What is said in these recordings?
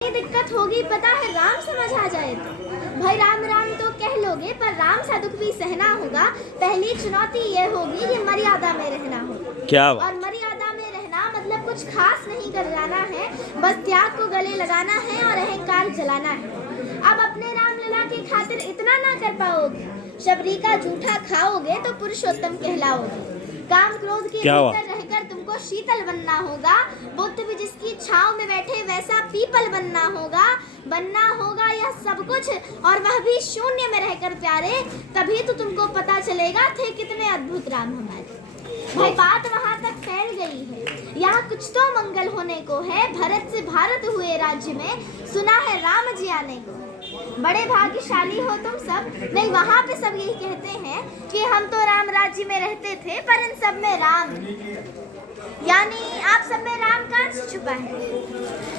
ये दिक्कत होगी पता है, राम समझ आ जाए तो भाई राम राम तो कह लोगे, पर राम सा दुख भी सहना होगा। पहली चुनौती ये होगी कि मर्यादा में रहना होगा। क्या और मर्यादा में रहना मतलब कुछ खास नहीं कर जाना है, बस त्याग को गले लगाना है और अहंकार जलाना है। अब अपने रामलला की खातिर इतना ना कर पाओगे, शबरी का जूठा खाओगे तो पुरुषोत्तम कहलाओगे। काम क्रोध के भीतर रहकर तुमको शीतल बनना होगा। बुद्ध भी जिसकी छांव में बैठे वैसा पीपल बनना होगा यह सब कुछ, और वह भी शून्य में रहकर प्यारे। तभी तो तुमको पता चलेगा थे कितने अद्भुत राम हमारे। भाई बात वहां तक फैल गई है, यहाँ कुछ तो मंगल होने को है। भरत से भारत हुए राज्य में, सुना है राम जी आने को। बड़े भाग्यशाली हो तुम सब। नहीं, वहाँ पे सब यही कहते हैं कि हम तो राम राज्य में रहते थे, पर इन सब में राम, यानी आप सब में राम कहाँ से छुपा है?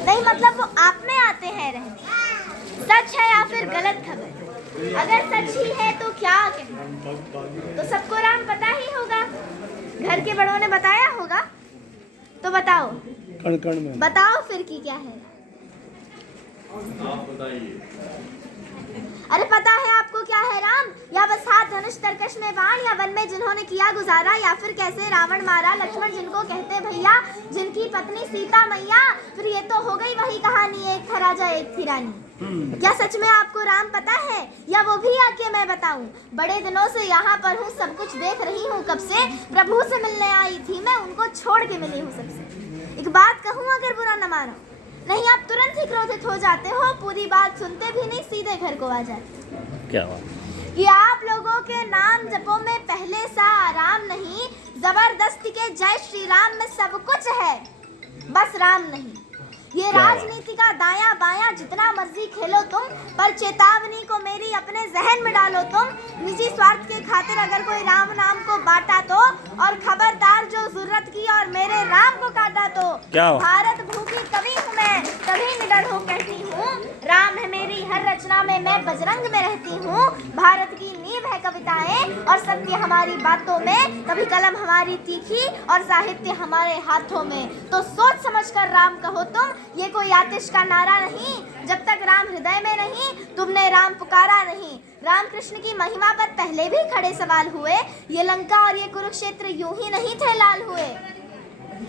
नहीं मतलब वो आप में आते हैं रहने। सच है या फिर गलत खबर? अगर सच ही है तो क्या कहें? तो सबको राम पता ही होगा, घर के बड़ों ने बताया होगा। तो बताओ, कण कण में बताओ फिर की क्या है? आप बताइए। अरे पता है आपको क्या है राम? या बस हाथ धनुष तरकश में बाण, या वन में जिन्होंने किया गुजारा, या फिर कैसे रावण मारा लक्ष्मण जिनको कहते भैया, जिनकी पत्नी सीता मैया। फिर ये तो हो गई वही कहानी, एक था राजा एक थी रानी। क्या सच में आपको राम पता है, या वो भी आके मैं बताऊं? बड़े दिनों से यहाँ पर हूँ, सब कुछ देख रही हूँ कब से। प्रभु से मिलने आई थी मैं, उनको छोड़ के मिली हूँ सबसे। एक बात कहूँ अगर बुरा न मानो, नहीं आप तुरंत ही क्रोधित हो जाते हो, पूरी बात सुनते भी नहीं, सीधे घर को आ जाते। क्या बात? कि आप लोगों के नाम जपो में पहले सा आराम नहीं, जबरदस्ती के जय श्री राम में सब कुछ है, बस राम नहीं। ये राजनीति का दाया बाया जितना मर्जी खेलो तुम, पर चेतावनी को मेरी अपने जहन में डालो तुम। निजी स्वार्थ के खातिर अगर कोई राम नाम को बांटा तो, और खबरदार जो जरूरत की और मेरे राम को काटा तो। भारत भूखी कभी हूँ मैं, कभी निडर हो कहती हूँ। राम है मेरी हर रचना में, मैं बजरंग में रहती हूँ। भारत की नींव है कविताएं और सत्य हमारी बातों में, कभी कलम हमारी तीखी और साहित्य हमारे हाथों में। तो सोच समझकर राम कहो तुम, ये कोई आतिश का नारा नहीं। जब तक राम हृदय में नहीं, तुमने राम पुकारा नहीं। राम कृष्ण की महिमा पर पहले भी खड़े सवाल हुए, ये लंका और ये कुरुक्षेत्र यूं ही नहीं थे लाल हुए।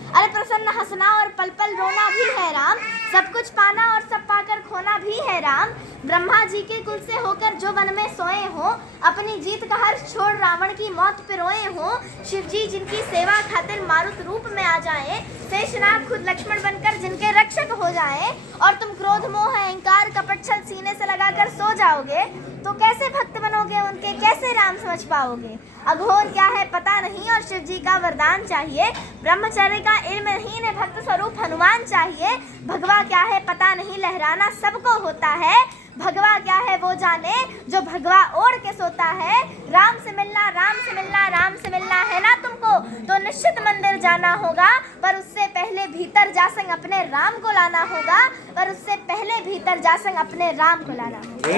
अरे प्रसन्न हंसना और पल पल रोना भी है राम, सब कुछ पाना और सब पाकर खोना भी है राम। ब्रह्मा जी के कुल से होकर जो वन में सोए हो, अपनी जीत का हर्ष छोड़ रावण की मौत पे रोए हो। शिव जी जिनकी सेवा खातिर मारुत रूप में आ जाए, शेषनाग खुद लक्ष्मण बनकर जिनके रक्षक हो जाए, और तुम क्रोध मोह अहंकार कपट छल सीने से लगाकर सो जाओगे, तो कैसे भक्त बनोगे उनके, कैसे राम समझ पाओगे? अघोर क्या है पता नहीं, और शिव जी का वरदान चाहिए। ब्रह्मचर्य का इल्म नहीं ने भक्त स्वरूप हनुमान चाहिए। भगवा क्या है पता नहीं, लहराना सबको होता है। भगवा क्या है वो जाने जो भगवा ओढ़ के सोता है। राम से मिलना, राम से मिलना, राम से मिलना है ना तुमको, तो निश्चित मंदिर जाना होगा, पर उससे पहले भीतर जा संग अपने राम को लाना होगा, पर उससे पहले भीतर जा संग अपने राम को लाना होगा।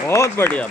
बहुत बढ़िया।